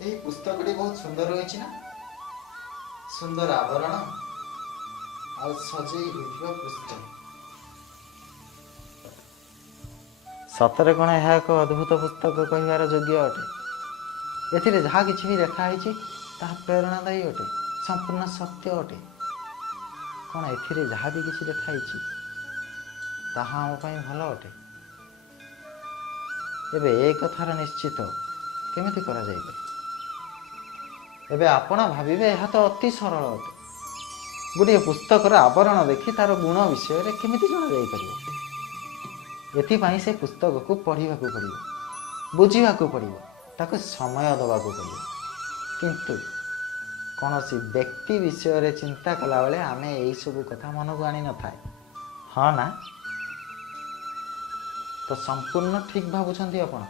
ଏହି ପୁସ୍ତକଟି ବହୁତ ସୁନ୍ଦର ହୋଇଛି ନା? ସୁନ୍ଦର ଆବରଣ ଆଉ ସଜେଇ ହୋଇଥିବା ପୁସ୍ତକ। ସତରେ କ'ଣ ଏହା ଏକ ଅଦ୍ଭୁତ ପୁସ୍ତକ କହିବାର ଯୋଗ୍ୟ ଅଟେ? ଏଥିରେ ଯାହା କିଛି ବି ଲେଖା ହେଇଛି ତାହା ପ୍ରେରଣାଦାୟୀ ଅଟେ, ସମ୍ପୂର୍ଣ୍ଣ ସତ୍ୟ ଅଟେ। କ'ଣ ଏଥିରେ ଯାହା ବି କିଛି ଲେଖା ହେଇଛି ତାହା ଆମ ପାଇଁ ଭଲ ଅଟେ? ଏବେ ଏ କଥାର ନିଶ୍ଚିତ କେମିତି କରାଯାଇପାରେ? ଏବେ ଆପଣ ଭାବିବେ ଏହା ତ ଅତି ସରଳ ଅଟେ। ଗୋଟିଏ ପୁସ୍ତକର ଆବରଣ ଦେଖି ତାର ଗୁଣ ବିଷୟରେ କେମିତି ଜଣାଯାଇପାରିବ? ଏଥିପାଇଁ ସେ ପୁସ୍ତକକୁ ପଢ଼ିବାକୁ ପଡ଼ିବ, ବୁଝିବାକୁ ପଡ଼ିବ, ତାକୁ ସମୟ ଦେବାକୁ ପଡ଼ିବ। କିନ୍ତୁ କୌଣସି ବ୍ୟକ୍ତି ବିଷୟରେ ଚିନ୍ତା କଲାବେଳେ ଆମେ ଏହିସବୁ କଥା ମନକୁ ଆଣିନଥାଏ। ହଁ ନା? ତ ସମ୍ପୂର୍ଣ୍ଣ ଠିକ୍ ଭାବୁଛନ୍ତି ଆପଣ।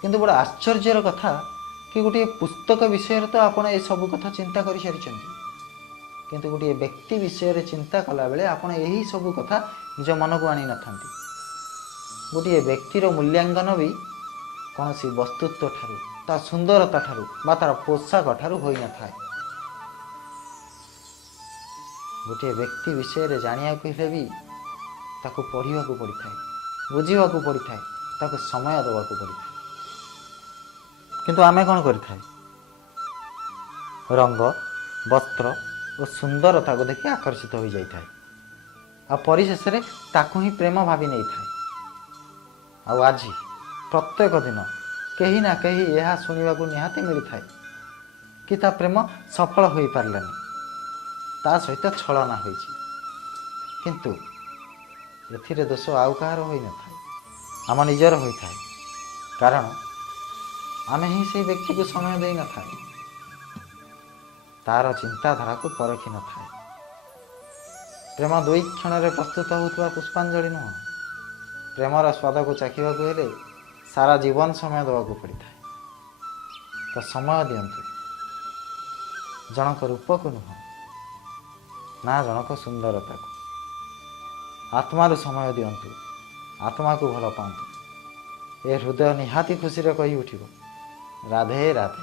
କିନ୍ତୁ ବଡ଼ ଆଶ୍ଚର୍ଯ୍ୟର କଥା କି ଗୋଟିଏ ପୁସ୍ତକ ବିଷୟରେ ତ ଆପଣ ଏସବୁ କଥା ଚିନ୍ତା କରିସାରିଛନ୍ତି, କିନ୍ତୁ ଗୋଟିଏ ବ୍ୟକ୍ତି ବିଷୟରେ ଚିନ୍ତା କଲାବେଳେ ଆପଣ ଏହି ସବୁ କଥା ନିଜ ମନକୁ ଆଣିନଥାନ୍ତି। ଗୋଟିଏ ବ୍ୟକ୍ତିର ମୂଲ୍ୟାଙ୍କନ ବି କୌଣସି ବସ୍ତୁତ୍ୱ ଠାରୁ, ତା ସୁନ୍ଦରତା ଠାରୁ ବା ତାର ପୋଷାକ ଠାରୁ ହୋଇନଥାଏ। ଗୋଟିଏ ବ୍ୟକ୍ତି ବିଷୟରେ ଜାଣିବାକୁ ହେଲେ ବି ତାକୁ ପଢ଼ିବାକୁ ପଡ଼ିଥାଏ, ବୁଝିବାକୁ ପଡ଼ିଥାଏ, ତାକୁ ସମୟ ଦେବାକୁ ପଡ଼ିଥାଏ। କିନ୍ତୁ ଆମେ କ'ଣ କରିଥାଏ? ରଙ୍ଗ, ବସ୍ତ୍ର ଓ ସୁନ୍ଦରତାକୁ ଦେଖି ଆକର୍ଷିତ ହୋଇଯାଇଥାଏ, ଆଉ ପରିଶେଷରେ ତାକୁ ହିଁ ପ୍ରେମ ଭାବି ନେଇଥାଏ। ଆଉ ଆଜି ପ୍ରତ୍ୟେକ ଦିନ କେହି ନା କେହି ଏହା ଶୁଣିବାକୁ ନିହାତି ମିଳିଥାଏ କି ତା ପ୍ରେମ ସଫଳ ହୋଇପାରିଲାନି, ତା ସହିତ ଛଳନା ହୋଇଛି। କିନ୍ତୁ ଏଥିରେ ଦୋଷ ଆଉ କାହାର ହୋଇନଥାଏ, ଆମ ନିଜର ହୋଇଥାଏ। କାରଣ ଆମେ ହିଁ ସେହି ବ୍ୟକ୍ତିକୁ ସମୟ ଦେଇନଥାଏ, ତାର ଚିନ୍ତାଧାରାକୁ ପରଖିନଥାଏ। ପ୍ରେମ ଦୁଇ କ୍ଷଣରେ ପ୍ରସ୍ତୁତ ହେଉଥିବା ପୁଷ୍ପାଞ୍ଜଳି ନୁହଁ। ପ୍ରେମର ସ୍ୱାଦକୁ ଚାଖିବାକୁ ହେଲେ ସାରା ଜୀବନ ସମୟ ଦେବାକୁ ପଡ଼ିଥାଏ। ତ ସମୟ ଦିଅନ୍ତୁ, ଜଣକ ରୂପକୁ ନୁହଁ ନା ଜଣକ ସୁନ୍ଦରତାକୁ। ଆତ୍ମାରୁ ସମୟ ଦିଅନ୍ତୁ, ଆତ୍ମାକୁ ଭଲ ପାଆନ୍ତୁ। ଏ ହୃଦୟ ନିହାତି ଖୁସିରେ କହି ଉଠିବ, ରାଧେ ରାଧେ।